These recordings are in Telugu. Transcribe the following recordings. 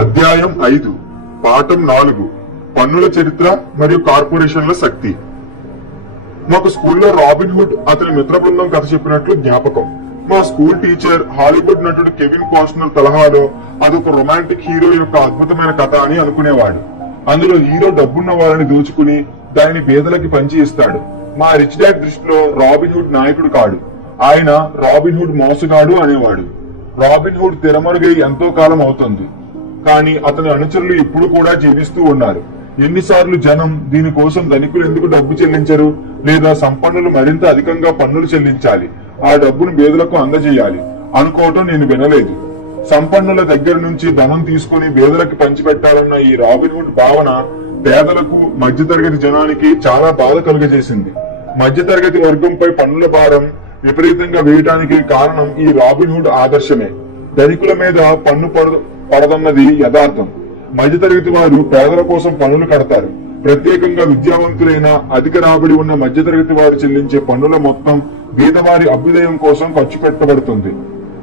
అధ్యాయం 5 పాఠం 4 పన్నుల చరిత్ర మరియు కార్పొరేషన్ల శక్తి. మాకు స్కూల్లో రాబిన్ హుడ్ అతని మిత్ర బృందం కథ చెప్పినట్లు జ్ఞాపకం. మా స్కూల్ టీచర్ హాలీవుడ్ నటుడు కెవిన్ కాస్ట్నర్ తరహాలో అదొక రొమాంటిక్ హీరో యొక్క అద్భుతమైన కథ అని అనుకునేవాడు. అందులో హీరో డబ్బున్న వారిని దోచుకుని దానిని పేదలకి పంచి ఇస్తాడు. మా రిచ్ డాడ్ దృష్టిలో రాబిన్ హుడ్ నాయకుడు కాడు, ఆయన రాబిన్ హుడ్ మోసగాడు అనేవాడు. రాబిన్ హుడ్ తెరమరుగై ఎంతో కాలం అవుతుంది, కానీ అతని అనుచరులు ఇప్పుడు కూడా జీవిస్తూ ఉన్నారు. ఎన్నిసార్లు జనం దీనికోసం ధనికులు ఎందుకు డబ్బు చెల్లించరు, లేదా సంపన్నులు మరింత అధికంగా పన్నులు చెల్లించాలి, ఆ డబ్బును పేదలకు అందజేయాలి అనుకోవటం నేను వినలేదు. సంపన్నుల దగ్గర నుంచి ధనం తీసుకుని పేదలకు పంచిపెట్టాలన్న ఈ రాబిన్ హుడ్ భావన పేదలకు, మధ్యతరగతి జనానికి చాలా బాధ కలుగజేసింది. మధ్యతరగతి వర్గంపై పన్నుల భారం విపరీతంగా వేయటానికి కారణం ఈ రాబిన్ హుడ్ ఆదర్శమే. ధనికుల మీద పన్ను పడదన్నది యథార్థం. మధ్యతరగతి వారు పేదల కోసం పన్నులు కడతారు. ప్రత్యేకంగా విద్యావంతులైన, అధిక రాబడి ఉన్న మధ్యతరగతి వారు చెల్లించే పన్నుల మొత్తం పేదవారి అభ్యుదయం కోసం ఖర్చు పెట్టబడుతుంది.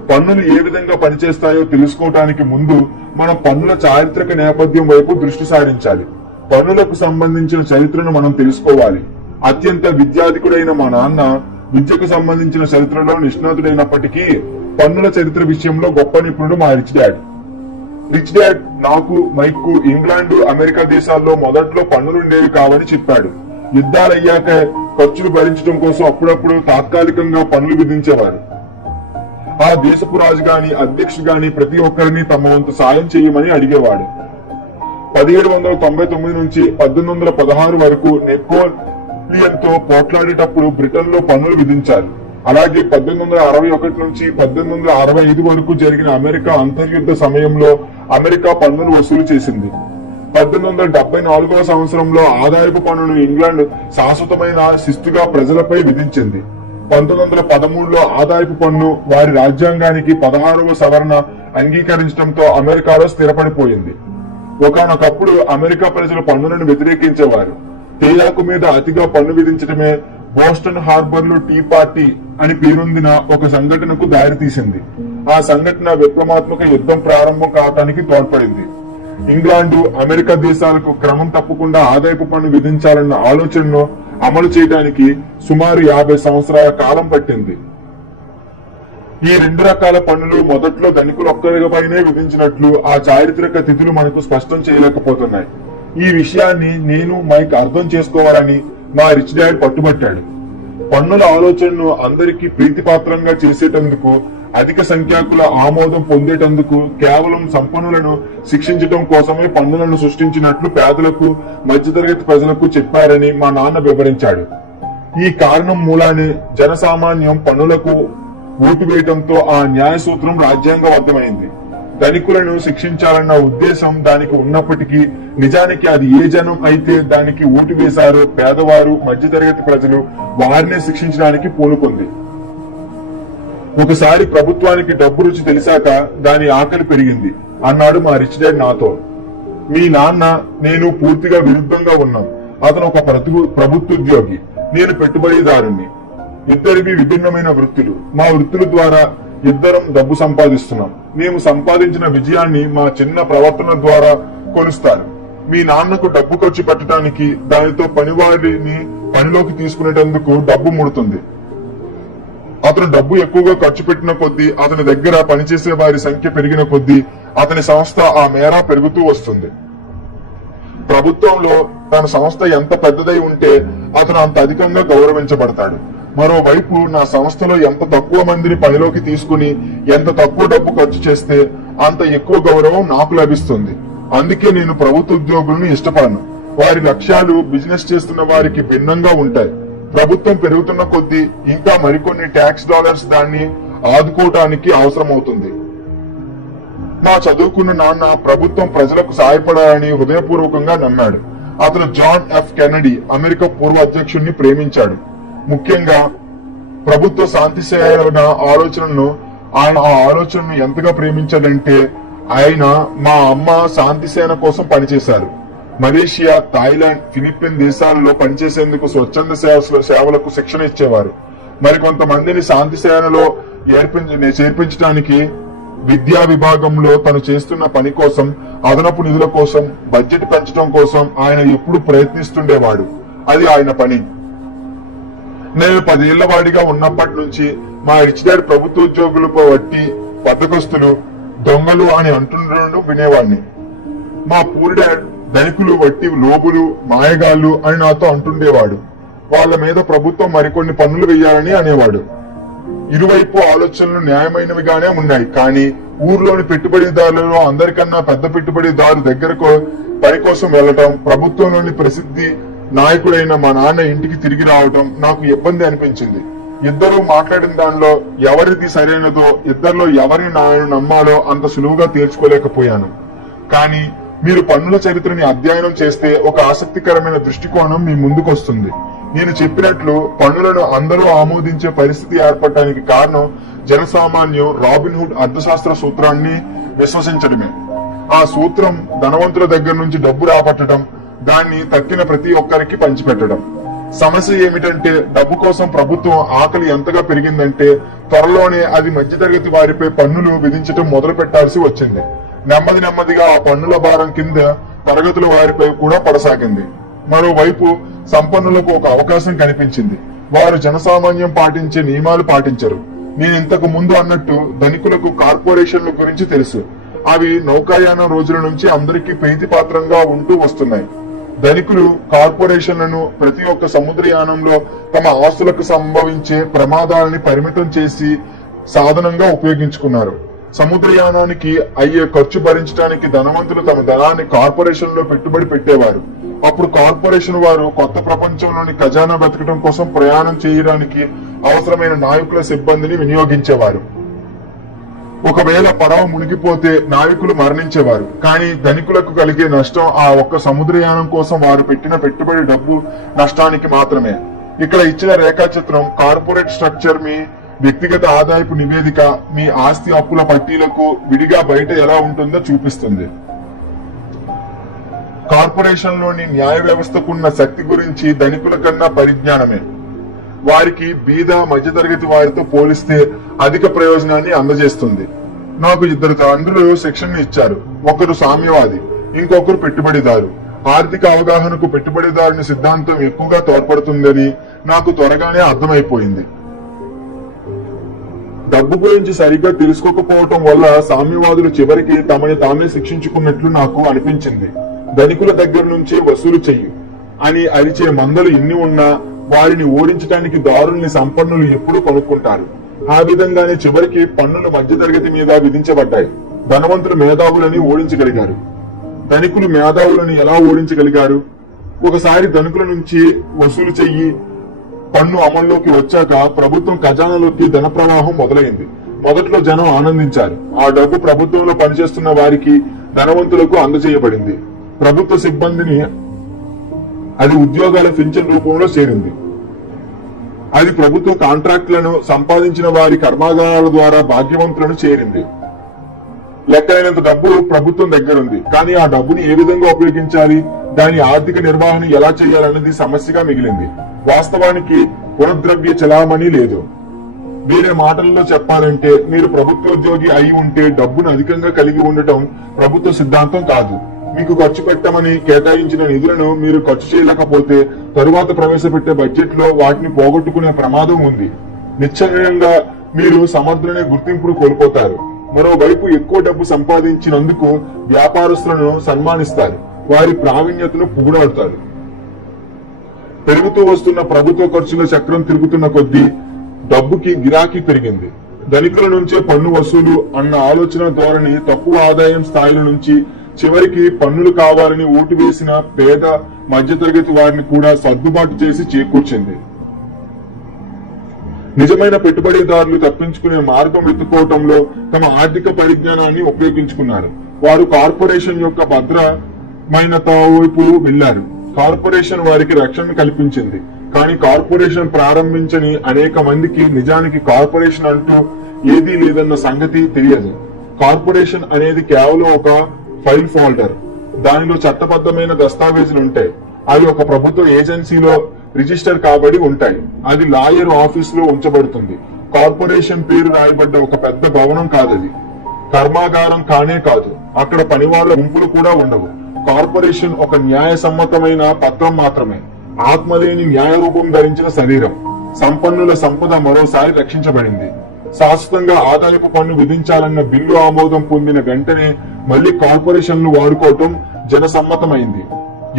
పన్నులు ఏ విధంగా పనిచేస్తాయో తెలుసుకోవటానికి ముందు మనం పన్నుల చారిత్రక నేపథ్యం వైపు దృష్టి సారించాలి. పన్నులకు సంబంధించిన చరిత్రను మనం తెలుసుకోవాలి. అత్యంత విద్యాధికుడైన మా నాన్న విద్యకు సంబంధించిన చరిత్రలో నిష్ణాతుడైనప్పటికీ పన్నుల చరిత్ర విషయంలో గొప్ప నిపుణుడు మా రిచ్ డాడ్. రిచ్ డాడ్ నాకు, మైక్ కు ఇంగ్లాండ్, అమెరికా దేశాల్లో మొదట్లో పన్నులుండేవి కావని చెప్పాడు. యుద్ధాలయ్యాక ఖర్చులు భరించడం కోసం అప్పుడప్పుడు తాత్కాలికంగా పన్నులు విధించేవారు. ఆ దేశపు రాజు గాని, అధ్యక్షుడు గాని ప్రతి ఒక్కరిని తమ వంతు సాయం చేయమని అడిగేవాడు. 1799 నుంచి 1816 వరకు నెపోలియన్ తో పోట్లాడేటప్పుడు బ్రిటన్ లో పన్నులు విధించారు. అలాగే 1861 నుంచి 1865 వరకు జరిగిన అమెరికా అంతర్యుద్ధ సమయంలో అమెరికా పన్నులు వసూలు చేసింది. 1874వ సంవత్సరంలో ఆదాయపు పన్నును ఇంగ్లాండ్ శాశ్వతమైన శిస్తుగా ప్రజలపై విధించింది. 1913లో ఆదాయపు పన్ను వారి రాజ్యాంగానికి 16వ సవరణ అంగీకరించడంతో అమెరికాలో స్థిరపడిపోయింది. ఒకానొకప్పుడు అమెరికా ప్రజలు పన్నులను వ్యతిరేకించేవారు. తేయాకు మీద అతిగా పన్ను విధించడమే బోస్టన్ హార్బర్ లో టీ పార్టీ అని పేరొందిన ఒక సంఘటనకు దారితీసింది. ఆ సంఘటన విప్లవాత్మక యుద్ధం ప్రారంభం కావటానికి తోడ్పడింది. ఇంగ్లాండు, అమెరికా దేశాలకు క్రమం తప్పకుండా ఆదాయపు పన్ను విధించాలన్న ఆలోచనను అమలు చేయడానికి సుమారు 50 సంవత్సరాల కాలం పట్టింది. ఈ రెండు రకాల పన్నులు మొదట్లో ధనికులొక్కరిపైనే విధించినట్లు ఆ చారిత్రక తిథులు మనకు స్పష్టం చేయలేకపోతున్నాయి. ఈ విషయాన్ని నేను, మైక్ అర్థం చేసుకోవాలని మా రిచ్ డాడ్ పట్టుబట్టాడు. పన్నుల ఆలోచనను అందరికీ ప్రీతిపాత్రంగా చేసేటందుకు, అధిక సంఖ్యాకుల ఆమోదం పొందేటందుకు, కేవలం సంపన్నులను శిక్షించడం కోసమే పన్నులను సృష్టించినట్లు పేదలకు, మధ్యతరగతి ప్రజలకు చెప్పారని మా నాన్న వివరించాడు. ఈ కారణం మూలానే జనసామాన్యం పన్నులకు ఓటు వేయడంతో ఆ న్యాయ సూత్రం రాజ్యాంగబద్ధమైంది. ధనికులను శిక్షించాలన్న ఉద్దేశం దానికి ఉన్నప్పటికీ నిజానికి అది ఏ జనం అయితే దానికి ఓటు వేశారో, పేదవారు, మధ్యతరగతి ప్రజలు, వారినే శిక్షించడానికి పూనుకుంది. ఒకసారి ప్రభుత్వానికి డబ్బు రుచి తెలిసాక దాని ఆకలి పెరిగింది అన్నాడు మా రిచ్ డాడ్ నాతో. మీ నాన్న, నేను పూర్తిగా విరుద్ధంగా ఉన్నాం. అతను ఒక ప్రభుత్వోద్యోగి, నేను పెట్టుబడిదారుణ్ణి. ఇద్దరివి విభిన్నమైన వృత్తులు. మా వృత్తుల ద్వారా ఇద్దరం డబ్బు సంపాదిస్తున్నాం. మేము సంపాదించిన విజయాన్ని మా చిన్న ప్రవర్తన ద్వారా కొలుస్తారు. మీ నాన్నకు డబ్బు ఖర్చు పెట్టడానికి, దానితో పనివారిని పనిలోకి తీసుకునేటందుకు డబ్బు ముడుతుంది. అతను డబ్బు ఎక్కువగా ఖర్చు పెట్టిన కొద్దీ, అతని దగ్గర పనిచేసే వారి సంఖ్య పెరిగిన కొద్దీ అతని సంస్థ ఆ మేర పెరుగుతూ వస్తుంది. ప్రభుత్వంలో తన సంస్థ ఎంత పెద్దదై ఉంటే అతను అంత అధికంగా గౌరవించబడతాడు. మరోవైపు నా సంస్థలో ఎంత తక్కువ మందిని పనిలోకి తీసుకుని ఎంత తక్కువ డబ్బు ఖర్చు చేస్తే అంత ఎక్కువ గౌరవం నాకు లభిస్తుంది. అందుకే నేను ప్రభుత్వ ఉద్యోగులను ఇష్టపడను. వారి లక్ష్యాలు బిజినెస్ చేస్తున్న వారికి భిన్నంగా ఉంటాయి. ప్రభుత్వం పెరుగుతున్న కొద్దీ ఇంకా మరికొన్ని ట్యాక్స్ డాలర్స్ దాన్ని ఆదుకోవటానికి అవసరమవుతుంది. మా చదువుకున్న నాన్న ప్రభుత్వం ప్రజలకు సహాయపడాలని హృదయపూర్వకంగా నమ్మాడు. అతను జాన్ ఎఫ్ కెనడీ, అమెరికా పూర్వ అధ్యక్షుడిని ప్రేమించాడు. ముఖ్యంగా ప్రభుత్వ శాంతి సేన ఆలోచనను, ఆయన ఆ ఆలోచనను ఎంతగా ప్రేమించాడంటే ఆయన మా అమ్మ శాంతి సేన కోసం పనిచేశారు. మలేషియా, థాయిలాండ్, ఫిలిప్పీన్ దేశాలలో పనిచేసేందుకు స్వచ్ఛంద సేవలకు శిక్షణ ఇచ్చేవారు. మరికొంతమందిని శాంతి సేనలో చేర్పించడానికి విద్యా విభాగంలో తను చేస్తున్న పని కోసం, అదనపు నిధుల కోసం, బడ్జెట్ పెంచడం కోసం ఆయన ఎప్పుడు ప్రయత్నిస్తుండేవాడు. అది ఆయన పని. నేను 10 ఏళ్ల వాడిగా ఉన్నప్పటి నుంచి మా రిచ్ డాడ్ ప్రభుత్వ ఉద్యోగులకు వట్టి బద్దకస్తులు, దొంగలు అని అంటుండడం వినేవాడిని. మా పూర్ డాడ్ ధనికులు, వట్టి లోబులు, మాయగాళ్లు అని నాతో అంటుండేవాడు. వాళ్ళ మీద ప్రభుత్వం మరికొన్ని పన్నులు వేయాలని అనేవాడు. ఇరువైపు ఆలోచనలు న్యాయమైనవిగానే ఉన్నాయి. కానీ ఊర్లోని పెట్టుబడిదారులలో అందరికన్నా పెద్ద పెట్టుబడిదారు దగ్గరకు పని కోసం వెళ్లటం, ప్రభుత్వంలోని ప్రసిద్ధి నాయకుడైన మా నాన్న ఇంటికి తిరిగి రావటం నాకు ఇబ్బంది అనిపించింది. ఇద్దరు మాట్లాడిన దానిలో ఎవరిది సరైనదో, ఇద్దరిలో ఎవరిని నేను నమ్మాలో అంత సులువుగా తేల్చుకోలేకపోయాను. కానీ మీరు పన్నుల చరిత్రని అధ్యయనం చేస్తే ఒక ఆసక్తికరమైన దృష్టికోణం మీ ముందుకొస్తుంది. నేను చెప్పినట్లు పన్నులను అందరూ ఆమోదించే పరిస్థితి ఏర్పడటానికి కారణం జనసామాన్యం రాబిన్హుడ్ అర్థశాస్త్ర సూత్రాన్ని విశ్వసించడమే. ఆ సూత్రం ధనవంతుల దగ్గర నుంచి డబ్బు రాబట్టడం, దాన్ని తక్కిన ప్రతి ఒక్కరికి పంచిపెట్టడం. సమస్య ఏమిటంటే డబ్బు కోసం ప్రభుత్వం ఆకలి ఎంతగా పెరిగిందంటే త్వరలోనే అది మధ్యతరగతి వారిపై పన్నులు విధించడం మొదలు పెట్టాల్సి వచ్చింది. నెమ్మదిగా ఆ పన్నుల భారం కింద తరగతుల వారిపై కూడా పడసాగింది. మరోవైపు సంపన్నులకు ఒక అవకాశం కనిపించింది. వారు జనసామాన్యం పాటించే నియమాలు పాటించరు. నేను ఇంతకు ముందు అన్నట్టు ధనికులకు కార్పొరేషన్ల గురించి తెలుసు. అవి నౌకాయానం రోజుల నుంచి అందరికీ ప్రీతిపాత్రంగా ఉంటూ వస్తున్నాయి. ధనికులు కార్పొరేషన్లను ప్రతి ఒక్క సముద్రయానంలో తమ ఆస్తులకు సంభవించే ప్రమాదాలని పరిమితం చేసి సాధనంగా ఉపయోగించుకున్నారు. సముద్రయానానికి అయ్యే ఖర్చు భరించడానికి ధనవంతులు తమ ధనాన్ని కార్పొరేషన్ లో పెట్టుబడి పెట్టేవారు. అప్పుడు కార్పొరేషన్ వారు కొత్త ప్రపంచంలోని ఖజానా బతకడం కోసం ప్రయాణం చేయడానికి అవసరమైన నాయకుల సిబ్బందిని వినియోగించేవారు. ఒకవేళ పడవ మునిగిపోతే నావికులు మరణించేవారు. కానీ ధనికులకు కలిగే నష్టం ఆ ఒక్క సముద్రయానం కోసం వారు పెట్టిన పెట్టుబడి డబ్బు నష్టానికి మాత్రమే. ఇక్కడ ఇచ్చిన రేఖాచిత్రం కార్పొరేట్ స్ట్రక్చర్ మీ వ్యక్తిగత ఆదాయపు నివేదిక మీ ఆస్తి అప్పుల పట్టీలకు విడిగా బయట ఎలా ఉంటుందో చూపిస్తుంది. కార్పొరేషన్లోని న్యాయ వ్యవస్థకున్న శక్తి గురించి ధనికుల కన్నా పరిజ్ఞానమే. వారికి బీద మధ్యతరగతి వారితో పోలిస్తే అధిక ప్రయోజనాన్ని అందజేస్తుంది. నాకు 2 తండ్రులు శిక్షణ ఇచ్చారు. ఒకరు సామ్యవాది, ఇంకొకరు పెట్టుబడిదారు. ఆర్థిక అవగాహనకు పెట్టుబడిదారుని సిద్ధాంతం ఎక్కువగా తోడ్పడుతుందని నాకు త్వరగానే అర్థమైపోయింది. డబ్బు గురించి సరిగ్గా తెలుసుకోకపోవటం వల్ల సామ్యవాదులు చివరికి తమని తామే శిక్షించుకున్నట్లు నాకు అనిపించింది. ధనికుల దగ్గర నుంచి వసూలు చెయ్యి అని అరిచే మందలు ఎన్ని ఉన్నా వారిని ఓడించడానికి దారుల్ని సంపన్నులు ఎప్పుడూ కొనుక్కుంటారు. ఆ విధంగానే చివరికి పన్నులు మధ్యతరగతి మీద విధించబడ్డాయి. ధనవంతులు మేధావులని ఓడించగలిగారు. ధనికులు మేధావులను ఎలా ఓడించగలిగారు? ఒకసారి ధనికుల నుంచి వసూలు చెయ్యి పన్ను అమల్లోకి వచ్చాక ప్రభుత్వం ఖజానాలోకి ధన ప్రవాహం మొదలైంది. మొదట్లో జనం ఆనందించారు. ఆ డబ్బు ప్రభుత్వంలో పనిచేస్తున్న వారికి, ధనవంతులకు అందజేయబడింది. ప్రభుత్వ సిబ్బందిని అది ఉద్యోగాల పింఛన్ రూపంలో చేరింది. అది ప్రభుత్వ కాంట్రాక్టులను సంపాదించిన వారి కర్మాగారాల ద్వారా భాగ్యవంతులను చేరింది. లెక్కైనంత డబ్బు ప్రభుత్వం దగ్గరుంది. కానీ ఆ డబ్బుని ఏ విధంగా ఉపయోగించాలి, దాని ఆర్థిక నిర్వహణ ఎలా చేయాలన్నది సమస్యగా మిగిలింది. వాస్తవానికి పునఃద్రవ్య చలామణి లేదు. వేరే మాటల్లో చెప్పాలంటే మీరు ప్రభుత్వోద్యోగి అయి ఉంటే డబ్బును అధికంగా కలిగి ఉండటం ప్రభుత్వ సిద్ధాంతం కాదు. మీకు ఖర్చు పెట్టమని కేటాయించిన నిధులను మీరు ఖర్చు చేయలేకపోతే తరువాత ప్రవేశపెట్టే బడ్జెట్ లో వాటిని పోగొట్టుకునే ప్రమాదం ఉంది. నిశ్చయంగా మీరు సమర్థులనే గుర్తింపును కోల్పోతారు. మరోవైపు ఎక్కువ డబ్బు సంపాదించినందుకు వ్యాపారస్తులను సన్మానిస్తారు, వారి ప్రావీణ్యతను పొగుడాడుతారు. పెరుగుతూ వస్తున్న ప్రభుత్వ ఖర్చుల చక్రం తిరుగుతున్న కొద్దీ డబ్బుకి గిరాకీ పెరిగింది. ధనికుల నుంచే పన్ను వసూలు అన్న ఆలోచన ధోరణి తక్కువ ఆదాయం స్థాయిల నుంచి చివరికి పన్నులు కావాలని ఓటు వేసిన పేద మధ్యతరగతి వారిని కూడా సర్దుబాటు చేసి చేకూర్చింది. నిజమైన పెట్టుబడిదారులు తప్పించుకునే మార్గం వెతుక్కోవటంలో తమ ఆర్థిక పరిజ్ఞానాన్ని ఉపయోగించుకున్నారు. వారు కార్పొరేషన్ యొక్క భద్రమైనత వైపు వెళ్లారు. కార్పొరేషన్ వారికి రక్షణ కల్పించింది. కానీ కార్పొరేషన్ ప్రారంభించని అనేక మందికి నిజానికి కార్పొరేషన్ అంటూ ఏదీ లేదన్న సంగతి తెలియదు. కార్పొరేషన్ అనేది కేవలం ఒక ఫైల్ ఫోల్డర్. దానిలో చట్టబద్ధమైన దస్తావేజులుంటాయి. అవి ఒక ప్రభుత్వ ఏజెన్సీలో రిజిస్టర్ కాబడి ఉంటాయి. అది లాయర్ ఆఫీస్ లో ఉంచబడుతుంది. కార్పొరేషన్ పేరు రాయబడ్డ ఒక పెద్ద భవనం కాదది. కర్మాగారం కానే కాదు, అక్కడ పనివాళ్ల గుంపులు కూడా ఉండవు. కార్పొరేషన్ ఒక న్యాయసమ్మతమైన పత్రం మాత్రమే, ఆత్మలేని న్యాయ రూపం ధరించిన శరీరం. సంపన్నుల సంపద మరోసారి రక్షించబడింది. శాశ్వతంగా ఆదాయపు పన్ను విధించాలన్న బిల్లు ఆమోదం పొందిన వెంటనే మళ్లీ కార్పొరేషన్ను వాడుకోవటం జనసమ్మతమైంది.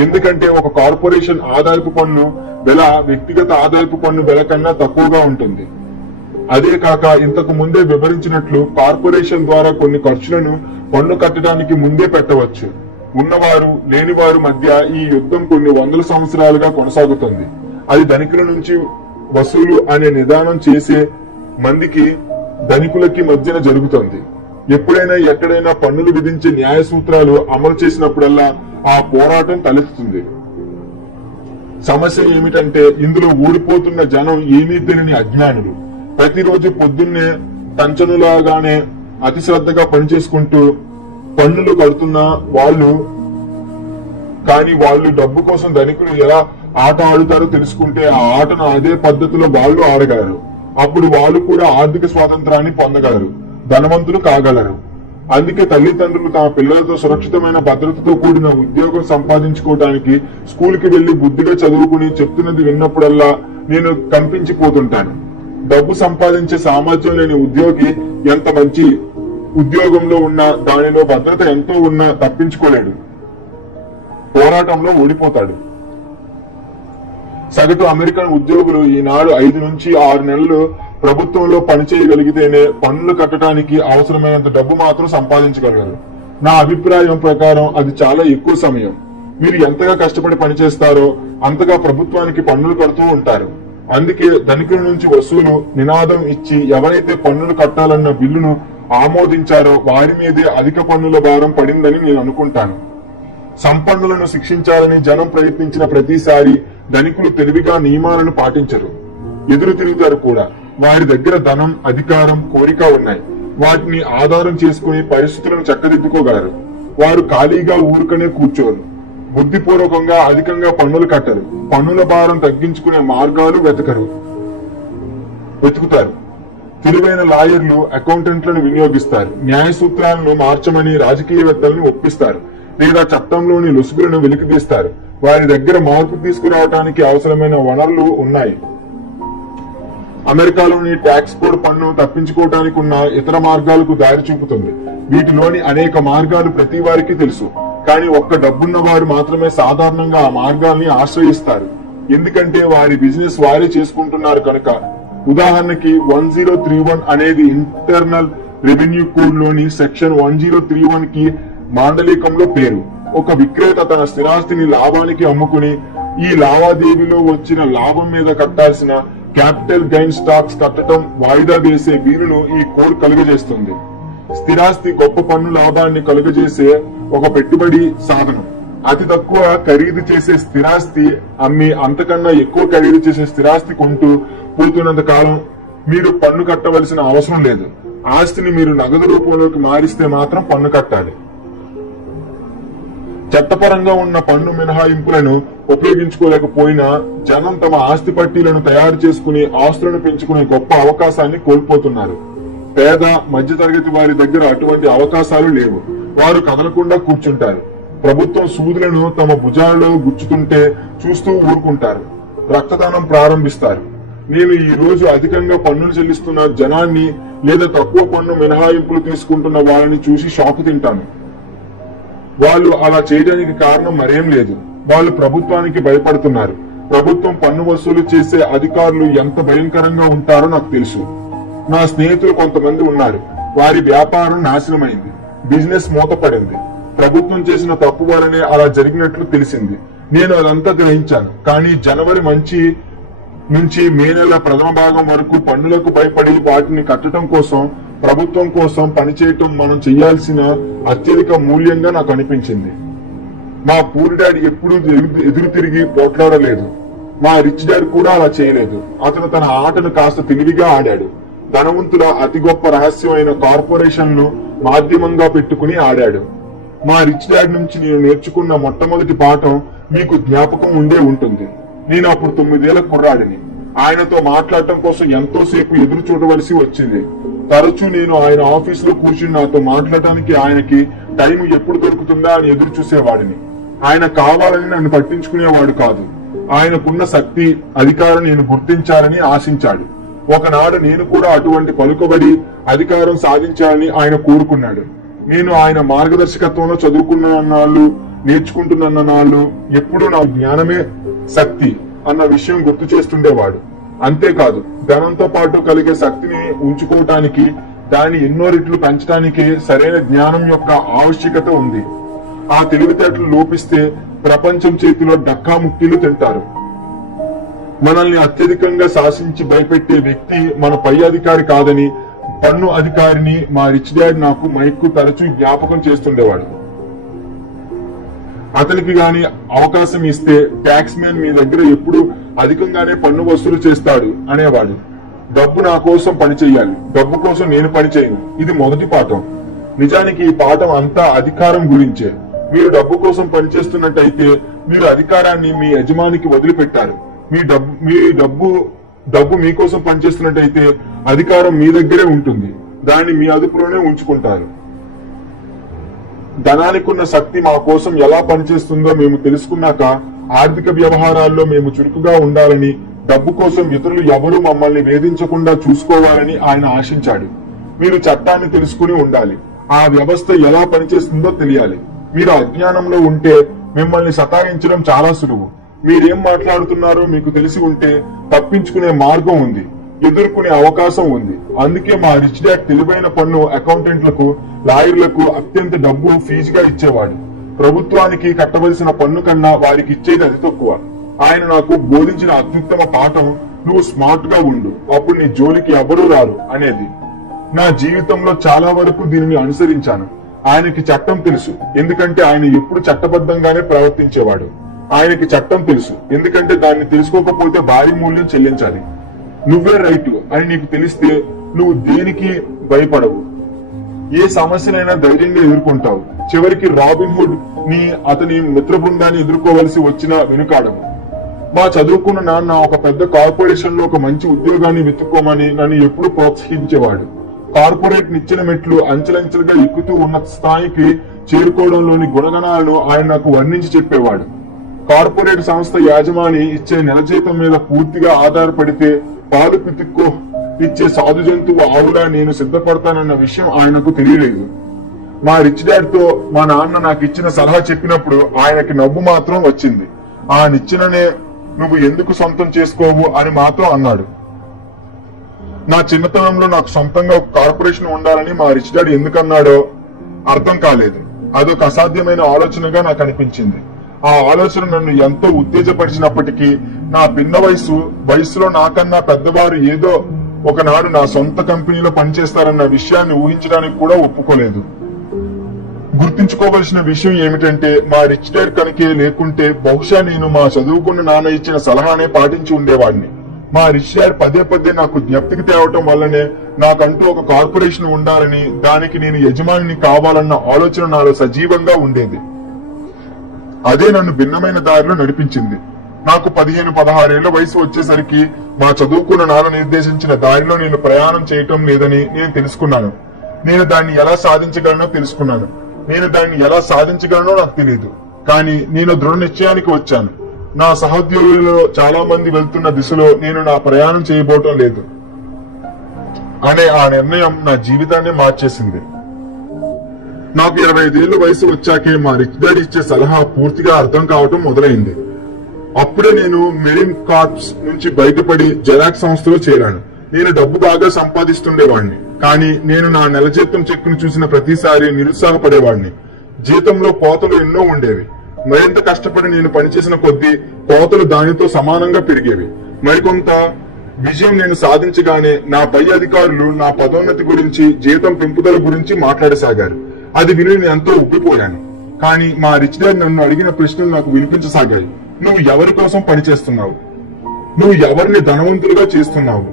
ఎందుకంటే ఒక కార్పొరేషన్ ఆదాయపు పన్ను వెల వ్యక్తిగత ఆదాయపు పన్ను వెల కన్నా తక్కువగా ఉంటుంది. అదే కాక ఇంతకు ముందే వివరించినట్లు కార్పొరేషన్ ద్వారా కొన్ని ఖర్చులను పన్ను కట్టడానికి ముందే పెట్టవచ్చు. ఉన్నవారు లేనివారు మధ్య ఈ యుద్ధం కొన్ని వందల సంవత్సరాలుగా కొనసాగుతుంది. అది ధనికుల నుంచి వసూలు అనే నిదానం చేసే మందికి ధనికులకి మధ్యన జరుగుతుంది. ఎప్పుడైనా ఎక్కడైనా పన్నులు విధించే న్యాయ సూత్రాలు అమలు చేసినప్పుడల్లా ఆ పోరాటం తలెత్తుతుంది. సమస్య ఏమిటంటే ఇందులో ఊడిపోతున్న జనం ఏమీ తెలియని అజ్ఞానులు. ప్రతిరోజు పొద్దున్నే టంచనులాగానే అతి శ్రద్ధగా పనిచేసుకుంటూ పన్నులు కడుతున్న వాళ్ళు, కానీ వాళ్ళు డబ్బు కోసం ధనికులు ఎలా ఆట ఆడుతారో తెలుసుకుంటే ఆ ఆటను అదే పద్ధతిలో వాళ్ళు ఆడగలరు. అప్పుడు వాళ్ళు కూడా ఆర్థిక స్వాతంత్రాన్ని పొందగలరు, ధనవంతులు కాగలరు. అందుకే తల్లిదండ్రులు తమ పిల్లలతో సురక్షితమైన భద్రతతో కూడిన ఉద్యోగం సంపాదించుకోవడానికి స్కూల్కి వెళ్లి బుద్ధిగా చదువుకుని చెప్తున్నది విన్నప్పుడల్లా నేను కంపించిపోతుంటాను. డబ్బు సంపాదించే సామర్థ్యం లేని ఉద్యోగి ఎంత మంచి ఉద్యోగంలో ఉన్నా, దానిలో భద్రత ఎంతో ఉన్నా తప్పించుకోలేడు, పోరాటంలో ఓడిపోతాడు. సగటు అమెరికన్ ఉద్యోగులు ఈనాడు 5 నుంచి 6 నెలలు ప్రభుత్వంలో పనిచేయగలిగితేనే పన్నులు కట్టడానికి అవసరమైనంత డబ్బు మాత్రం సంపాదించగలరు. నా అభిప్రాయం ప్రకారం అది చాలా ఎక్కువ సమయం. మీరు ఎంతగా కష్టపడి పనిచేస్తారో అంతగా ప్రభుత్వానికి పన్నులు కడుతూ ఉంటారు. అందుకే ధనికుల నుంచి వసూలు నినాదం ఇచ్చి ఎవరైతే పన్నులు కట్టాలన్న బిల్లును ఆమోదించారో వారి మీదే అధిక పన్నుల భారం పడిందని నేను అనుకుంటాను. సంపన్నులను శిక్షించాలని జనం ప్రయత్నించిన ప్రతిసారి ధనికులు తెలివిగా నియమాలను పాటించరు, ఎదురు తిరుగుతారు కూడా. వారి దగ్గర ధనం, అధికారం, కోరిక ఉన్నాయి. వాటిని ఆధారం చేసుకుని పరిస్థితులను చక్కదిద్దుకోగలరు. వారు ఖాళీగా ఊరుకనే కూర్చోరు. బుద్ధిపూర్వకంగా అధికంగా పన్నులు కట్టరు. పన్నుల భారం తగ్గించుకునే మార్గాలు వెతుకుతారు. తెలివైన లాయర్లు అకౌంటెంట్లను వినియోగిస్తారు. న్యాయ సూత్రాలను మార్చమని రాజకీయవేత్తలను ఒప్పిస్తారు, లేదా చట్టంలోని లొసుగులను వెలికితీస్తారు. వారి దగ్గర మార్పు తీసుకురావడానికి అవసరమైన వనరులు ఉన్నాయి. అమెరికాలోని ట్యాక్స్ కోడ్ పన్ను తప్పించుకోవడానికి ఉన్న ఇతర మార్గాలకు దారి చూపుతుంది. వీటిలోని అనేక మార్గాలు ప్రతి వారికి తెలుసు, కానీ ఒక్క డబ్బున్న వారు మాత్రమే సాధారణంగా ఆ మార్గాల్ని ఆశ్రయిస్తారు. ఎందుకంటే వారి బిజినెస్ వారే చేసుకుంటున్నారు కనుక. ఉదాహరణకి 1031 అనేది ఇంటర్నల్ రెవెన్యూ కోడ్ లోని సెక్షన్ 1031 కి మాండలికంలో పేరు. ఒక విక్రేత తన స్థిరాస్తిని లాభానికి అమ్ముకుని ఈ లావాదేవీలో వచ్చిన లాభం మీద కట్టాల్సిన క్యాపిటల్ గెయిన్స్ టాక్స్ కట్టడం వాయిదా వేసే వీలును ఈ కోడ్ కలుగజేస్తుంది. స్థిరాస్తి గొప్ప పన్ను లాభాన్ని కలుగజేసే ఒక పెట్టుబడి సాధనం. అతి తక్కువ ఖరీదు చేసే స్థిరాస్తి అమ్మి అంతకన్నా ఎక్కువ ఖరీదు చేసే స్థిరాస్తి కొంటూ పోతున్నంత కాలం మీరు పన్ను కట్టవలసిన అవసరం లేదు. ఆస్తిని మీరు నగదు రూపంలోకి మారిస్తే మాత్రం పన్ను కట్టాలి. చట్టపరంగా ఉన్న పన్ను మినహాయింపులను ఉపయోగించుకోలేకపోయినా జనం తమ ఆస్తి పట్టీలను తయారు చేసుకుని ఆస్తులను పెంచుకునే గొప్ప అవకాశాన్ని కోల్పోతున్నారు. పేద మధ్యతరగతి వారి దగ్గర అటువంటి అవకాశాలు లేవు. వారు కదలకుండా కూర్చుంటారు. ప్రభుత్వం సూదులను తమ భుజాలలో గుచ్చుతుంటే చూస్తూ ఊరుకుంటారు. రక్తదానం ప్రారంభిస్తారు. నేను ఈ రోజు అధికంగా పన్నులు చెల్లిస్తున్న జనాన్ని లేదా తక్కువ పన్ను మినహాయింపులు తీసుకుంటున్న వాళ్ళని చూసి షాకు తింటాను. వాళ్ళు అలా చేయడానికి కారణం మరేం లేదు, వాళ్ళు ప్రభుత్వానికి భయపడుతున్నారు. ప్రభుత్వం పన్ను వసూలు చేసే అధికారులు ఎంత భయంకరంగా ఉంటారో నాకు తెలుసు. నా స్నేహితులు కొంతమంది ఉన్నారు. వారి వ్యాపారం నాశనమైంది, బిజినెస్ మూతపడింది. ప్రభుత్వం చేసిన తప్పు వల్లనే అలా జరిగినట్లు తెలిసింది. నేను అదంతా గ్రహించాను. కానీ జనవరి నుంచి మే నెల ప్రథమ భాగం వరకు పన్నులకు భయపడి వాటిని కట్టడం కోసం, ప్రభుత్వం కోసం పనిచేయటం మనం చేయాల్సిన అత్యధిక మూల్యంగా నాకు అనిపించింది. మా పూర్ డాడీ ఎప్పుడూ ఎదురు తిరిగి పోట్లాడలేదు. మా రిచ్ డాడీ కూడా అలా చేయలేదు. అతను తన ఆటను కాస్త తెలివిగా ఆడాడు. ధనవంతుల అతి గొప్ప రహస్యమైన కార్పొరేషన్లు మాధ్యమంగా పెట్టుకుని ఆడాడు. మా రిచ్ డాడీ నుంచి నేను నేర్చుకున్న మొట్టమొదటి పాఠం మీకు జ్ఞాపకం ఉండే ఉంటుంది. నేను అప్పుడు 9 ఏళ్ల కుర్రాడిని. ఆయనతో మాట్లాడటం కోసం ఎంతో సేపు ఎదురు చూడవలసి వచ్చింది. తరచూ నేను ఆయన ఆఫీసులో కూర్చుని నాతో మాట్లాడటానికి ఆయనకి టైం ఎప్పుడు దొరుకుతుందా అని ఎదురు చూసేవాడిని. ఆయన కావాలని నన్ను పట్టించుకునేవాడు కాదు. ఆయనకున్న శక్తి, అధికారం నేను గుర్తించాలని ఆశించాడు. ఒకనాడు నేను కూడా అటువంటి పలుకుబడి, అధికారం సాధించాలని ఆయన కోరుకున్నాడు. నేను ఆయన మార్గదర్శకత్వంలో చదువుకున్న నేర్చుకుంటున్న నాళ్ళు ఎప్పుడూ నా జ్ఞానమే శక్తి అన్న విషయం గుర్తు చేస్తుండేవాడు. అంతేకాదు, ధనంతో పాటు కలిగే శక్తిని ఉంచుకోవటానికి, దాన్ని ఎన్నో రెట్లు పెంచడానికి సరైన జ్ఞానం యొక్క ఆవశ్యకత ఉంది. ఆ తెలివితేటలు లోపిస్తే ప్రపంచం చేతిలో డక్కా ముక్కీలు తింటారు. మనల్ని అత్యధికంగా శాసించి భయపెట్టే వ్యక్తి మన పై అధికారి కాదని పన్ను అధికారిని మా రిచ్ డాడ్ నాకు మైక్కు తరచూ జ్ఞాపకం చేస్తుండేవాడు. అతనికి గాని అవకాశం ఇస్తే ట్యాక్స్ మ్యాన్ మీ దగ్గర ఎప్పుడు అధికంగానే పన్ను వసూలు చేస్తాడు అనేవాడు. డబ్బు నా కోసం పనిచేయాలి, డబ్బు కోసం నేను పనిచేయను. ఇది మొదటి పాఠం. నిజానికి ఈ పాఠం అంతా అధికారం గురించే. మీరు డబ్బు కోసం పనిచేస్తున్నట్టయితే మీరు అధికారాన్ని మీ యజమానికి వదిలిపెట్టారు. మీ డబ్బు మీకోసం పనిచేస్తున్నట్టయితే అధికారం మీ దగ్గరే ఉంటుంది. దాన్ని మీ అదుపులోనే ఉంచుకుంటారు. ధనానికి ఉన్న శక్తి మా కోసం ఎలా పనిచేస్తుందో మేము తెలుసుకున్నాక ఆర్థిక వ్యవహారాల్లో మేము చురుకుగా ఉండాలని, డబ్బు కోసం ఇతరులు ఎవరూ మమ్మల్ని వేధించకుండా చూసుకోవాలని ఆయన ఆశించాడు. మీరు చట్టాన్ని తెలుసుకుని ఉండాలి. ఆ వ్యవస్థ ఎలా పనిచేస్తుందో తెలియాలి. మీరు అజ్ఞానంలో ఉంటే మిమ్మల్ని సతాయించడం చాలా సులువు. మీరేం మాట్లాడుతున్నారో మీకు తెలిసి ఉంటే తప్పించుకునే మార్గం ఉంది, ఎదుర్కొనే అవకాశం ఉంది. అందుకే మా రిచ్ డాడ్ తెలివైన పన్ను అకౌంటెంట్లకు, లాయర్లకు అత్యంత డబ్బు ఫీజుగా ఇచ్చేవాడు. ప్రభుత్వానికి కట్టవలసిన పన్ను కన్నా వారికి ఇచ్చేది అతి తక్కువ. ఆయన నాకు బోధించిన అత్యుత్తమ పాఠం, నువ్వు స్మార్ట్ గా ఉండు, అప్పుడు నీ జోలికి ఎవరూ రారు అనేది. నా జీవితంలో చాలా వరకు దీనిని అనుసరించాను. ఆయనకి చట్టం తెలుసు, ఎందుకంటే ఆయన ఎప్పుడు చట్టబద్ధంగానే ప్రవర్తించేవాడు. ఆయనకి చట్టం తెలుసు, ఎందుకంటే దాన్ని తెలుసుకోకపోతే భారీ మూల్యం చెల్లించాలి. నువ్వే రైట్ అని నీకు తెలిస్తే నువ్వు దేనికి భయపడవు. ఏ సమస్యనైనా ధైర్యంగా ఎదుర్కొంటావు. చివరికి రాబిన్ హుడ్ ని అతని మిత్ర బృందాన్ని ఎదుర్కోవలసి వచ్చిన వెనుకాడము. మా చదువుకున్న నాన్న ఒక పెద్ద కార్పొరేషన్ లో ఒక మంచి ఉద్యోగాన్ని వెతుక్కోమని నన్ను ఎప్పుడు ప్రోత్సహించేవాడు. కార్పొరేట్ నిచ్చెన మెట్లు అంచెలంచెలుగా ఎక్కుతూ ఉన్న స్థాయికి చేరుకోవడంలోని గుణగణాలను ఆయన నాకు వర్ణించి చెప్పేవాడు. కార్పొరేట్ సంస్థ యాజమాని ఇచ్చే నెల జీతం మీద పూర్తిగా ఆధారపడితే పాలు పితుక్కో ఇచ్చే సాధు జంతువు ఆవులా నేను సిద్ధపడతానన్న విషయం ఆయనకు తెలియలేదు. మా రిచ్ డాడ్ తో మా నాన్న నాకు ఇచ్చిన సలహా చెప్పినప్పుడు ఆయనకి నవ్వు మాత్రం వచ్చింది. ఆ నిచ్చెననే నువ్వు ఎందుకు సొంతం చేసుకోవు అని మాత్రం అన్నాడు. నా చిన్నతనంలో నాకు సొంతంగా ఒక కార్పొరేషన్ ఉండాలని మా రిచ్ డాడ్ ఎందుకన్నాడో అర్థం కాలేదు. అదొక అసాధ్యమైన ఆలోచనగా నాకు అనిపించింది. ఆ ఆలోచన నన్ను ఎంతో ఉత్తేజపరిచినప్పటికీ నా పిన్న వయసులో నాకన్నా పెద్దవారు ఏదో ఒకనాడు నా సొంత కంపెనీలో పనిచేస్తారన్న విషయాన్ని ఊహించడానికి కూడా ఒప్పుకోలేదు. గుర్తుంచుకోవలసిన విషయం ఏమిటంటే మా రిచ్ డాడ్ కనుకే లేకుంటే బహుశా నేను మా చదువుకున్న నాన్న ఇచ్చిన సలహానే పాటించి ఉండేవాడిని. మా రిచ్ డాడ్ పదే పదే నాకు జ్ఞప్తికి తేవటం వల్లనే నాకంటూ ఒక కార్పొరేషన్ ఉండాలని, దానికి నేను యజమానిని కావాలన్న ఆలోచన నాలో సజీవంగా ఉండేది. అదే నన్ను భిన్నమైన దారిలో నడిపించింది. నాకు 15-16 ఏళ్ల వయసు వచ్చేసరికి మా చదువుకున్న నాన్న నిర్దేశించిన దారిలో నేను ప్రయాణం చేయటం లేదని నేను తెలుసుకున్నాను. నేను దాన్ని ఎలా సాధించగలనో తెలుసుకున్నాను. నేను దాన్ని ఎలా సాధించగలనో నాకు తెలియదు, కానీ నేను దృఢ నిశ్చయానికి వచ్చాను. నా సహోద్యోగులలో చాలా మంది వెళ్తున్న దిశలో నేను నా ప్రయాణం చేయబోవటం లేదు అనే ఆ నిర్ణయం నా జీవితాన్ని మార్చేసింది. నాకు 25 ఏళ్ల వయసు వచ్చాకే మా రిచ్ డాడ్ ఇచ్చే సలహా పూర్తిగా అర్థం కావటం మొదలైంది. అప్పుడే నేను మెరిన్ కార్ప్స్ నుంచి బయటపడి జెరాక్స్ సంస్థలో చేరాను. నేను డబ్బు బాగా సంపాదిస్తుండేవాడిని, కానీ నేను నా నెల జీతం చెక్కును చూసిన ప్రతిసారి నిరుత్సాహపడేవాడిని. జీతంలో కోతలు ఎన్నో ఉండేవి. మరింత కష్టపడి నేను పనిచేసిన కొద్దీ కోతలు దానితో సమానంగా పెరిగేవి. మరికొంత విజయం నేను సాధించగానే నా పై అధికారులు నా పదోన్నతి గురించి, జీతం పెంపుదల గురించి మాట్లాడసాగారు. అది విని నేను ఎంతో ఉబ్బిపోయాను. కానీ మా రిచ్ డాడ్ నన్ను అడిగిన ప్రశ్నలు నాకు వినిపించసాగాయి. నువ్వు ఎవరి కోసం పనిచేస్తున్నావు? నువ్వు ఎవరిని ధనవంతులుగా చేస్తున్నావు?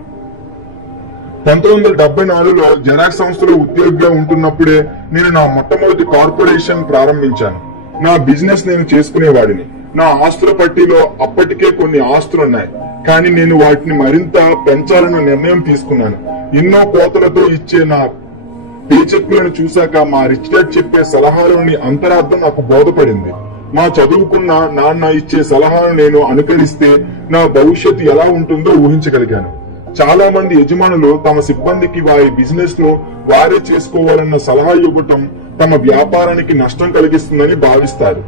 1974లో జెరాక్స్ సంస్థలో ఉద్యోగిగా ఉంటున్నప్పుడే నేను నా మొట్టమొదటి కార్పొరేషన్ ప్రారంభించాను. నా బిజినెస్ నేను చేసుకునేవాడిని. నా ఆస్తుల పట్టీలో అప్పటికే కొన్ని ఆస్తులున్నాయి, కానీ నేను వాటిని మరింత పెంచాలన్న నిర్ణయం తీసుకున్నాను. ఎన్నో కోతలతో ఇచ్చే నా పేచెక్లను చూశాక మా రిచ్ డాడ్ చెప్పే సలహాలోని అంతరార్థం నాకు బోధపడింది. మా చదువుకున్న నాన్న ఇచ్చే సలహాను నేను అనుకరిస్తే నా భవిష్యత్తు ఎలా ఉంటుందో ఊహించగలిగాను. చాలా మంది యజమానులు తమ సిబ్బందికి వారి బిజినెస్ లో వారే చేసుకోవాలన్న సలహా ఇవ్వటం తమ వ్యాపారానికి నష్టం కలిగిస్తుందని భావిస్తారు.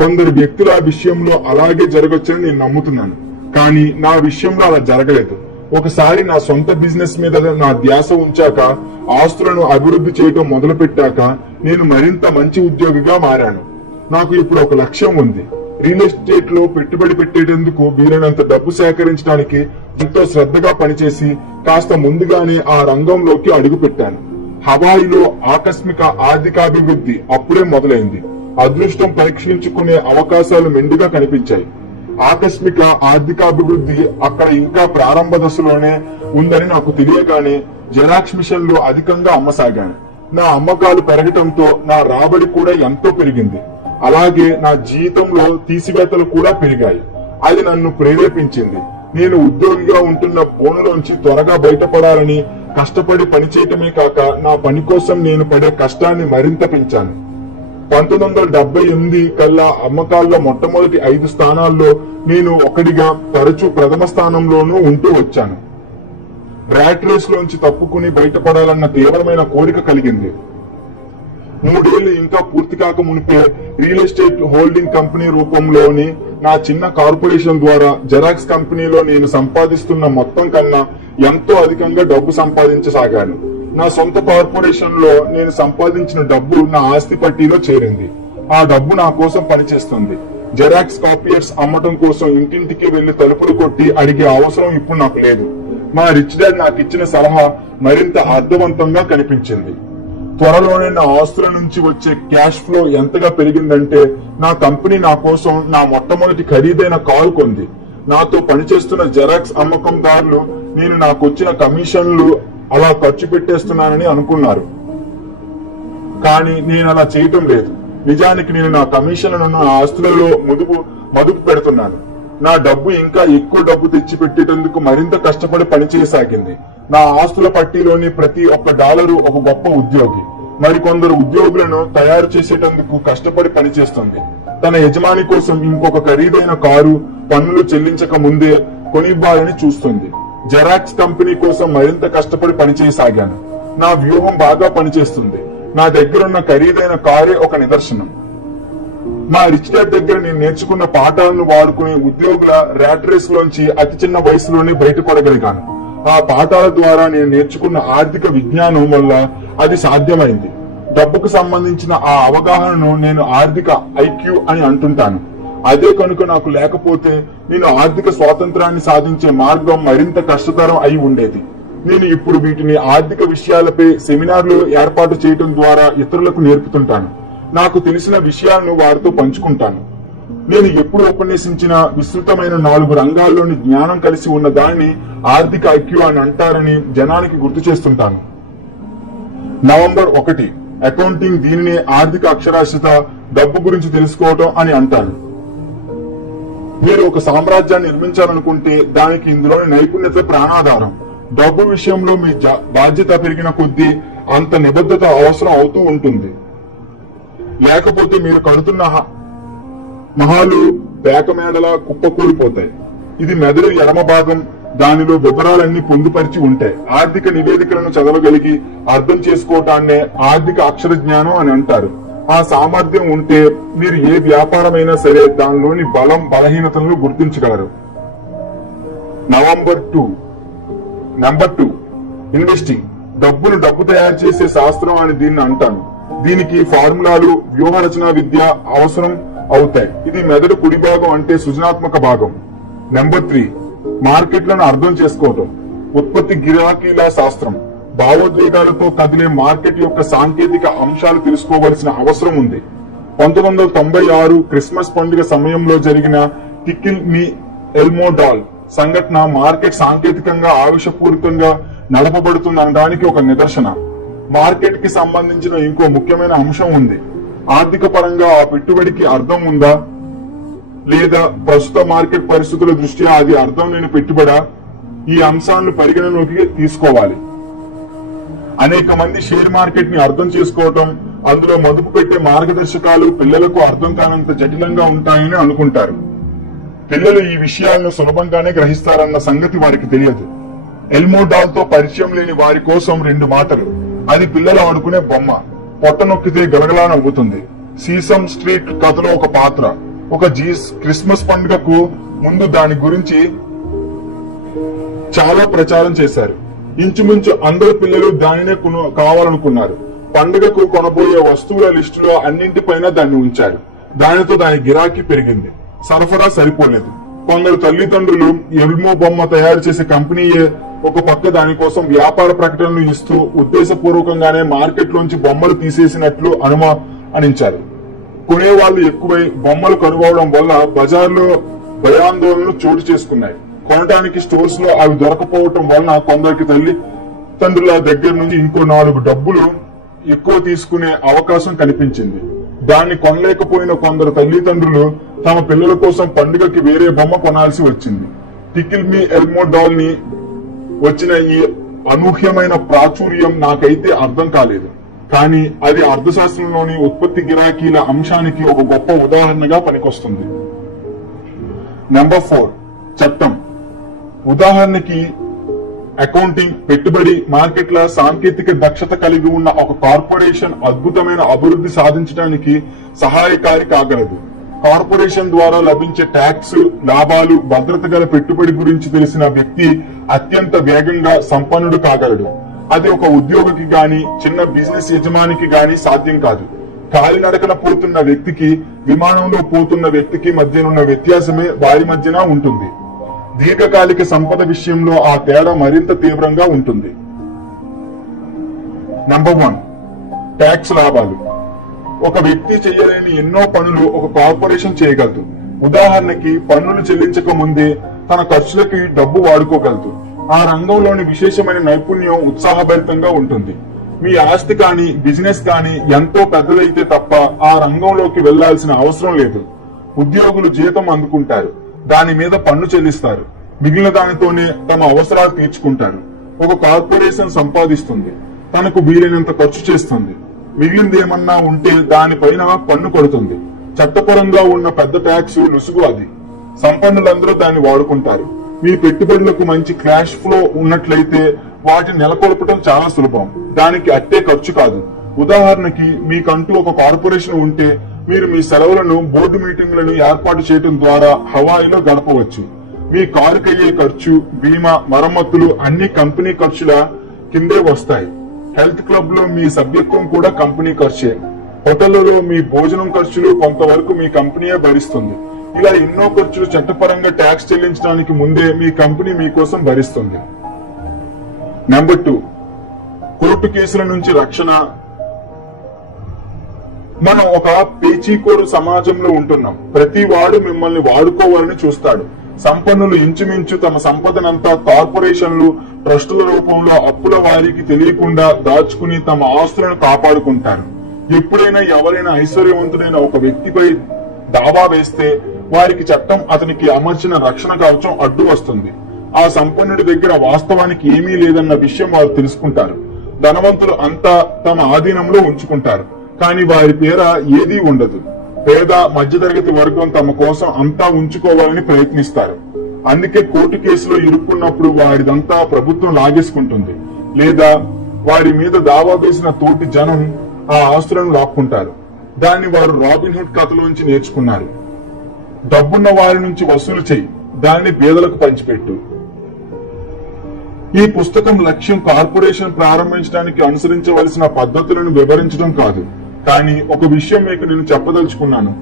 కొందరు వ్యక్తుల విషయంలో అలాగే జరగొచ్చని నేను నమ్ముతున్నాను, కానీ నా విషయంలో అలా జరగలేదు. ఒకసారి నా సొంత బిజినెస్ మీద నా ధ్యాస ఉంచాక, ఆస్తులను అభివృద్ధి చేయడం మొదలు పెట్టాక నేను మరింత మంచి ఉద్యోగిగా మారాను. నాకు ఇప్పుడు ఒక లక్ష్యం ఉంది. రియల్ ఎస్టేట్ లో పెట్టుబడి పెట్టేందుకు వీలైనంత డబ్బు సేకరించడానికి ఎంతో శ్రద్ధగా పనిచేసి కాస్త ముందుగానే ఆ రంగంలోకి అడుగు పెట్టాను. హవాయిలో ఆకస్మిక ఆర్థికాభివృద్ధి అప్పుడే మొదలైంది. అదృష్టం పరీక్షించుకునే అవకాశాలు మెండుగా కనిపించాయి. ఆకస్మిక ఆర్థికాభివృద్ధి అక్కడ ఇంకా ప్రారంభ దశలోనే ఉందని నాకు తెలియగానే జెరాక్స్ మిషన్లు అధికంగా అమ్మసాగాను. నా అమ్మకాలు పెరగటంతో నా రాబడి కూడా ఎంతో పెరిగింది. అలాగే నా జీవితంలో తీసివేతలు కూడా పెరిగాయి. అది నన్ను ప్రేరేపించింది. నేను ఉద్యోగిగా ఉంటున్న బోనులోంచి త్వరగా బయటపడాలని కష్టపడి పనిచేయటమే కాక నా పని కోసం నేను పడే కష్టాన్ని మరింత పెంచాను. 1978 కల్లా అమ్మకాల్లో మొట్టమొదటి 5 స్థానాల్లో నేను ఒకటిగా, తరచూ ప్రథమ స్థానంలోనూ ఉంటూ వచ్చాను. ర్యాట్ రేస్ లోంచి తప్పుకుని బయటపడాలన్న తీవ్రమైన కోరిక కలిగింది. 3 ఏళ్లు ఇంకా పూర్తి కాక మునిపే రియల్ ఎస్టేట్ హోల్డింగ్ కంపెనీ రూపంలోని నా చిన్న కార్పొరేషన్ ద్వారా జెరాక్స్ కంపెనీలో నేను సంపాదిస్తున్న మొత్తం కన్నా ఎంతో అధికంగా డబ్బు సంపాదించసాగాను. నా సొంత కార్పొరేషన్ లో నేను సంపాదించిన డబ్బు నా ఆస్తి పట్టీలో చేరింది. ఆ డబ్బు నా కోసం పనిచేస్తుంది. జెరాక్స్ కాపీయర్స్ అమ్మటం కోసం ఇంటింటికి వెళ్లి తలుపులు కొట్టి అడిగే అవసరం ఇప్పుడు నాకు లేదు. మా రిచ్ డాడ్ నాకు ఇచ్చిన సలహా మరింత అర్థవంతంగా కనిపించింది. త్వరలోనే నా ఆస్తుల నుంచి వచ్చే క్యాష్ ఫ్లో ఎంతగా పెరిగిందంటే నా కంపెనీ నా కోసం నా మొట్టమొదటి ఖరీదైన కారు కొంది. నాతో పనిచేస్తున్న జెరాక్స్ అమ్మకందారులు నేను నాకొచ్చిన కమిషన్లు అలా ఖర్చు పెట్టేస్తున్నానని అనుకున్నారు, కానీ నేను అలా చేయటం లేదు. నిజానికి నేను నా కమిషన్లను నా ఆస్తులలో మదుపు పెడుతున్నాను. నా డబ్బు ఇంకా ఎక్కువ డబ్బు తెచ్చి పెట్టేందుకు మరింత కష్టపడి పనిచేయసాగింది. నా ఆస్తుల పట్టీలోని ప్రతి ఒక్క డాలరు ఒక గొప్ప ఉద్యోగి. మరికొందరు ఉద్యోగులను తయారు చేసేటందుకు కష్టపడి పనిచేస్తుంది. తన యజమాని కోసం ఇంకొక ఖరీదైన కారు పన్నులు చెల్లించక ముందే కొనివ్వాలని చూస్తుంది. జెరాక్స్ కంపెనీ కోసం మరింత కష్టపడి పనిచేయసాగాను. నా వ్యూహం బాగా పనిచేస్తుంది. నా దగ్గరున్న ఖరీదైన కారే ఒక నిదర్శనం. మా రిచ్ డాడ్ దగ్గర నేను నేర్చుకున్న పాఠాలను వాడుకునే ఉద్యోగుల ర్యాట్ రేస్ లోంచి అతి చిన్న వయసులోనే బయటపడగలిగాను. ఆ పాఠాల ద్వారా నేను నేర్చుకున్న ఆర్థిక విజ్ఞానం వల్ల అది సాధ్యమైంది. డబ్బుకు సంబంధించిన ఆ అవగాహనను నేను ఆర్థిక ఐక్యూ అని అంటుంటాను. అదే కనుక నాకు లేకపోతే నేను ఆర్థిక స్వాతంత్రాన్ని సాధించే మార్గం మరింత కష్టతరం అయి ఉండేది. నేను ఇప్పుడు వీటిని ఆర్థిక విషయాలపై సెమినార్లు ఏర్పాటు చేయడం ద్వారా ఇతరులకు నేర్పుతుంటాను. నాకు తెలిసిన విషయాలను వారితో పంచుకుంటాను. నేను ఎప్పుడు ఉపన్యసించిన విస్తృతమైన 4 రంగాల్లోని జ్ఞానం కలిసి ఉన్న దాన్ని ఆర్థిక ఐక్యూ అని అంటారని జనానికి గుర్తు చేస్తుంటాను. నవంబర్ 1 అకౌంటింగ్, దీనిని ఆర్థిక అక్షరాస్యత, డబ్బు గురించి తెలుసుకోవటం అని అంటారు. మీరు ఒక సామ్రాజ్యాన్ని నిర్మించాలనుకుంటే దానికి ఇందులోని నైపుణ్యత ప్రాణాధారం. డబ్బు విషయంలో మీ బాధ్యత పెరిగిన కొద్దీ అంత నిబద్ధత అవసరం అవుతూ ఉంటుంది. లేకపోతే మీరు కడుతున్న మహాలు పేకమేడలా కుప్పకూలిపోతాయి. ఇది మెదడు ఎడమ భాగం. దానిలో వివరాలన్నీ పొందుపరిచి ఉంటాయి. ఆర్థిక నివేదికలను చదవగలిగి అర్థం చేసుకోవటాన్నే ఆర్థిక అక్షర జ్ఞానం అని అంటారు. ఆ సామర్థ్యం ఉంటే మీరు ఏ వ్యాపారమైనా సరే దానిలోని బలం, బలహీనతలను గుర్తించగలరు. Number 2 investing. డబ్బు తయారు చేసే శాస్త్రం అని దీన్ని అంటాను. దీనికి ఫార్ములాలు, వ్యూహ రచన విద్య అవసరం అవుతాయి. ఇది మెదడు కుడి భాగం, అంటే సృజనాత్మక భాగం. నెంబర్ 3 మార్కెట్లను అర్థం చేసుకోవటం. ఉత్పత్తి గిరాకీల శాస్త్రం. భావోద్వేగాలతో కదిలే మార్కెట్ యొక్క సాంకేతిక అంశాలు తెలుసుకోవలసిన అవసరం ఉంది. 1996 క్రిస్మస్ పండుగ సమయంలో జరిగిన టికిల్ మీ ఎల్మో డాల్ సంఘటన మార్కెట్ సాంకేతికంగా ఆవేశపూరితంగా నడపబడుతుందనడానికి ఒక నిదర్శన. మార్కెట్ కి సంబంధించిన ఇంకో ముఖ్యమైన అంశం ఉంది. ఆర్థిక పరంగా ఆ పెట్టుబడికి అర్థం ఉందా? లేదా ప్రస్తుత మార్కెట్ పరిస్థితుల దృష్ట్యా అది అర్థం లేని పెట్టుబడా? ఈ అంశాలను పరిగణలోకి తీసుకోవాలి. అనేక మంది షేర్ మార్కెట్ ని అర్థం చేసుకోవటం, అందులో మదుపు పెట్టే మార్గదర్శకాలు పిల్లలకు అర్థం కానంత జటిలంగా ఉంటాయని అనుకుంటారు. పిల్లలు ఈ విషయాలను సులభంగానే గ్రహిస్తారన్న సంగతి వారికి తెలియదు. ఎల్మో డాల్ తో పరిచయం లేని వారి కోసం 2 మాటలు. అది పిల్లలు ఆడుకునే బొమ్మ, పొట్ట నొక్కితే గలగలా నవ్వుతుంది. సీసమ్ స్ట్రీట్ కథలో ఒక పాత్ర. ఒక క్రిస్మస్ పండుగకు ముందు దాని గురించి చాలా ప్రచారం చేశారు. ఇంచుమించు అందరు పిల్లలు దానినే కావాలనుకున్నారు. పండుగకు కొనబోయే వస్తువుల లిస్టులో అన్నింటిపైన దాన్ని ఉంచారు. దానితో దాని గిరాకీ పెరిగింది. సరఫరా సరిపోలేదు. కొందరు తల్లిదండ్రులు ఎల్మో బొమ్మ తయారు చేసే కంపెనీయే ఒక పక్క దానికోసం వ్యాపార ప్రకటనలు ఇస్తూ ఉద్దేశపూర్వకంగానే మార్కెట్లోంచి బొమ్మలు తీసేసినట్లు అనుమానించారు. కొనేవాళ్లు ఎక్కువై బొమ్మలు కనుగోవడం వల్ల బజార్లో భయాందోళనలు చోటు చేసుకున్నాయి. కొనడానికి స్టోర్స్ లో అవి దొరకపోవటం వలన కొందరికి తల్లిదండ్రుల దగ్గర నుంచి ఇంకో 4 డబ్బులు ఎక్కువ తీసుకునే అవకాశం కనిపించింది. దాన్ని కొనలేకపోయిన కొందరు తల్లిదండ్రులు తమ పిల్లల కోసం పండుగకి వేరే బొమ్మ కొనాల్సి వచ్చింది. టికిల్ మీ ఎల్మో డాల్ ని వచ్చిన ఈ అనూహ్యమైన ప్రాచుర్యం నాకైతే అర్థం కాలేదు. కానీ అది అర్థశాస్త్రంలోని ఉత్పత్తి గిరాకీల అంశానికి ఒక గొప్ప ఉదాహరణగా పనికొస్తుంది. నెంబర్ 4, చట్టం. ఉదాహరణకి అకౌంటింగ్, పెట్టుబడి, మార్కెట్ల సాంకేతిక దక్షత కలిగి ఉన్న ఒక కార్పొరేషన్ అద్భుతమైన అభివృద్ధి సాధించడానికి సహాయకారి కాగలదు. కార్పొరేషన్ ద్వారా లభించే ట్యాక్స్, లాభాలు, భద్రత గల పెట్టుబడి గురించి తెలిసిన వ్యక్తి అత్యంత వేగంగా సంపన్నుడు కాగలడు. అది ఒక ఉద్యోగికి గాని, చిన్న బిజినెస్ యజమానికి గాని సాధ్యం కాదు. కాలినడకన పోతున్న వ్యక్తికి, విమానంలో పోతున్న వ్యక్తికి మధ్యనున్న వ్యత్యాసమే వారి మధ్యన ఉంటుంది. దీర్ఘకాలిక సంపద విషయంలో ఆ తేడా మరింత తీవ్రంగా ఉంటుంది. నెంబర్ 1, ట్యాక్స్ లాభాలు. ఒక వ్యక్తి చేయలేని ఎన్నో పనులు ఒక కార్పొరేషన్ చేయగలదు. ఉదాహరణకి పన్నులు చెల్లించక ముందే తన ఖర్చులకి డబ్బు వాడుకోగలదు. ఆ రంగంలోని విశేషమైన నైపుణ్యం ఉత్సాహభరితంగా ఉంటుంది. మీ ఆస్తి కానీ, బిజినెస్ కానీ ఎంతో పెద్దదైతే తప్ప ఆ రంగంలోకి వెళ్లాల్సిన అవసరం లేదు. ఉద్యోగులు జీతం అందుకుంటారు, దాని మీద పన్ను చెల్లిస్తారు, మిగిలిన దానితోనే తమ అవసరాలు తీర్చుకుంటారు. ఒక కార్పొరేషన్ సంపాదిస్తుంది, తనకు వీలైనంత ఖర్చు చేస్తుంది, మిగిలిందేమన్నా ఉంటే దానిపైన పన్ను కొడుతుంది. చట్టపరంగా ఉన్న పెద్ద ట్యాక్స్ లుసుగు అది. సంపన్నులందరూ దాన్ని వాడుకుంటారు. మీ పెట్టుబడులకు మంచి క్యాష్ ఫ్లో ఉన్నట్లయితే వాటిని నెలకొల్పడం చాలా సులభం. దానికి అట్టే ఖర్చు కాదు. ఉదాహరణకి మీకంటూ ఒక కార్పొరేషన్ ఉంటే మీరు మీ సెలవులను, బోర్డు మీటింగ్లను ఏర్పాటు చేయడం ద్వారా హవాయిలో గడపవచ్చు. మీ కారుకయ్యే ఖర్చు, బీమా, మరమ్మతులు అన్ని కంపెనీ ఖర్చుల కిందే వస్తాయి. హెల్త్ క్లబ్ లో మీ సభ్యత్వం కూడా కంపెనీ ఖర్చే. హోటళ్లలో మీ భోజనం ఖర్చులు కొంతవరకు మీ కంపెనీయే భరిస్తుంది. ఇలా ఎన్నో ఖర్చులు చట్టపరంగా ట్యాక్స్ చెల్లించడానికి ముందే మీ కంపెనీ మీకోసం భరిస్తుంది. నెంబర్ 2, కోర్టు కేసుల నుంచి రక్షణ. మనం ఒక పేచీకోరు సమాజంలో ఉంటున్నాం. ప్రతి వాడు మిమ్మల్ని వాడుకోవాలని చూస్తాడు. సంపన్నులు ఇంచుమించు తమ సంపదనంతా కార్పొరేషన్లు, ట్రస్టుల రూపంలో అప్పుల వారికి తెలియకుండా దాచుకుని తమ ఆస్తులను కాపాడుకుంటారు. ఎప్పుడైనా ఎవరైనా ఐశ్వర్యవంతుడైన ఒక వ్యక్తిపై దావా వేస్తే వారికి చట్టం అతనికి అమర్చిన రక్షణ కవచం అడ్డు వస్తుంది. ఆ సంపన్నుడి దగ్గర వాస్తవానికి ఏమీ లేదన్న విషయం వారు తెలుసుకుంటారు. ధనవంతులు అంతా తమ ఆధీనంలో ఉంచుకుంటారు, కానీ వారి పేర ఏదీ ఉండదు. పేద, మధ్యతరగతి వర్గం తమ కోసం అంతా ఉంచుకోవాలని ప్రయత్నిస్తారు. అందుకే కోర్టు కేసులో ఇరుక్కున్నప్పుడు వారిదంతా ప్రభుత్వం లాగేసుకుంటుంది, లేదా వారి మీద దావా వేసిన తోటి జనం ఆ ఆస్తులను లాక్కుంటారు. దాన్ని వారు రాబిన్హుడ్ కథలోంచి నేర్చుకున్నారు. డబ్బున్న వారి నుంచి వసూలు చేయి, దాన్ని పేదలకు పంచిపెట్టు. ఈ పుస్తకం లక్ష్యం కార్పొరేషన్ ప్రారంభించడానికి అనుసరించవలసిన పద్ధతులను వివరించడం కాదు, కానీ ఒక విషయం మీకు నేను చెప్పదలుచుకున్నాను.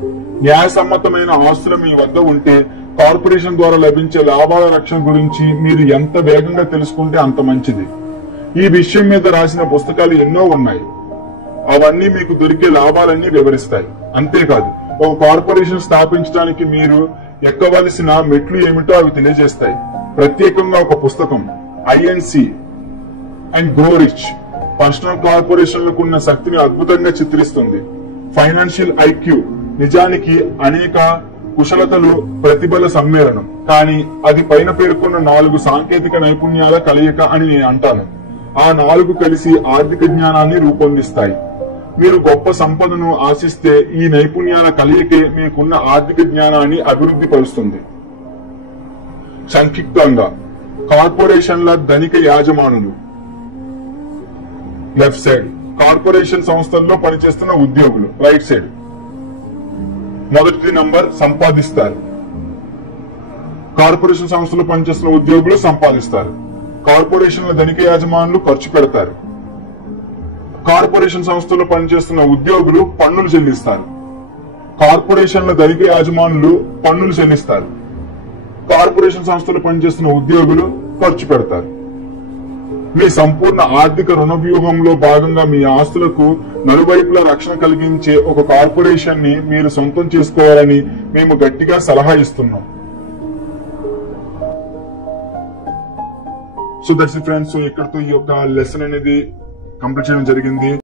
న్యాయసమ్మతమైన ఆస్తులు మీ వద్ద ఉంటే కార్పొరేషన్ ద్వారా లభించే లాభాల రక్షణ గురించి మీరు ఎంత వేగంగా తెలుసుకుంటే అంత మంచిది. ఈ విషయం మీద రాసిన పుస్తకాలు ఎన్నో ఉన్నాయి. అవన్నీ మీకు దొరికే లాభాలన్నీ వివరిస్తాయి. అంతేకాదు, ఒక కార్పొరేషన్ స్థాపించడానికి మీరు ఎక్కవలసిన మెట్లు ఏమిటో అవి తెలియజేస్తాయి. ప్రత్యేకంగా ఒక పుస్తకం Inc and grow rich personal కార్పొరేషన్లకు ఉన్న శక్తిని అద్భుతంగా చిత్రిస్తుంది. ఫైనాన్షియల్ ఐక్యూ నిజానికి అనేక కుశలతలు ప్రతిభల సమ్మేళనం, కానీ అది పైన పేర్కొన్న 4 సాంకేతిక నైపుణ్యాల కలయిక అని నేను అంటాను. ఆ 4 కలిసి ఆర్థిక జ్ఞానాన్ని రూపొందిస్తాయి. మీరు గొప్ప సంపదను ఆశిస్తే ఈ నైపుణ్యాల కలయికే మీకున్న ఆర్థిక జ్ఞానాన్ని అభివృద్ధి పరుస్తుంది. సంక్షిప్తంగా, కార్పొరేషన్ల ధనిక యాజమానులు. లెఫ్ట్ సైడ్ కార్పొరేషన్ సంస్థల్లో పనిచేస్తున్న ఉద్యోగులు. రైట్ సైడ్ మొదటి నంబర్ సంపాదిస్తారు. కార్పొరేషన్ సంస్థలో పనిచేస్తున్న ఉద్యోగులు సంపాదిస్తారు. కార్పొరేషన్ల ధనిక యాజమానులు ఖర్చు పెడతారు. కార్పొరేషన్ సంస్థలో పనిచేస్తున్న ఉద్యోగులు పన్నులు చెల్లిస్తారు. కార్పొరేషన్ల ధనిక యాజమానులు పన్నులు చెల్లిస్తారు. కార్పొరేషన్ సంస్థలో పనిచేస్తున్న ఉద్యోగులు ఖర్చు పెడతారు. మీ సంపూర్ణ ఆర్థిక రుణ వ్యూహంలో భాగంగా మీ ఆస్తులకు నలువైపులా రక్షణ కలిగించే ఒక కార్పొరేషన్ ని మీరు సొంతం చేసుకోవాలని మేము గట్టిగా సలహా ఇస్తున్నాం. So that's it friends. So ఇక్కడితో ఈ యొక్క లెసన్ అనేది కంప్లీట్ చేయడం జరిగింది.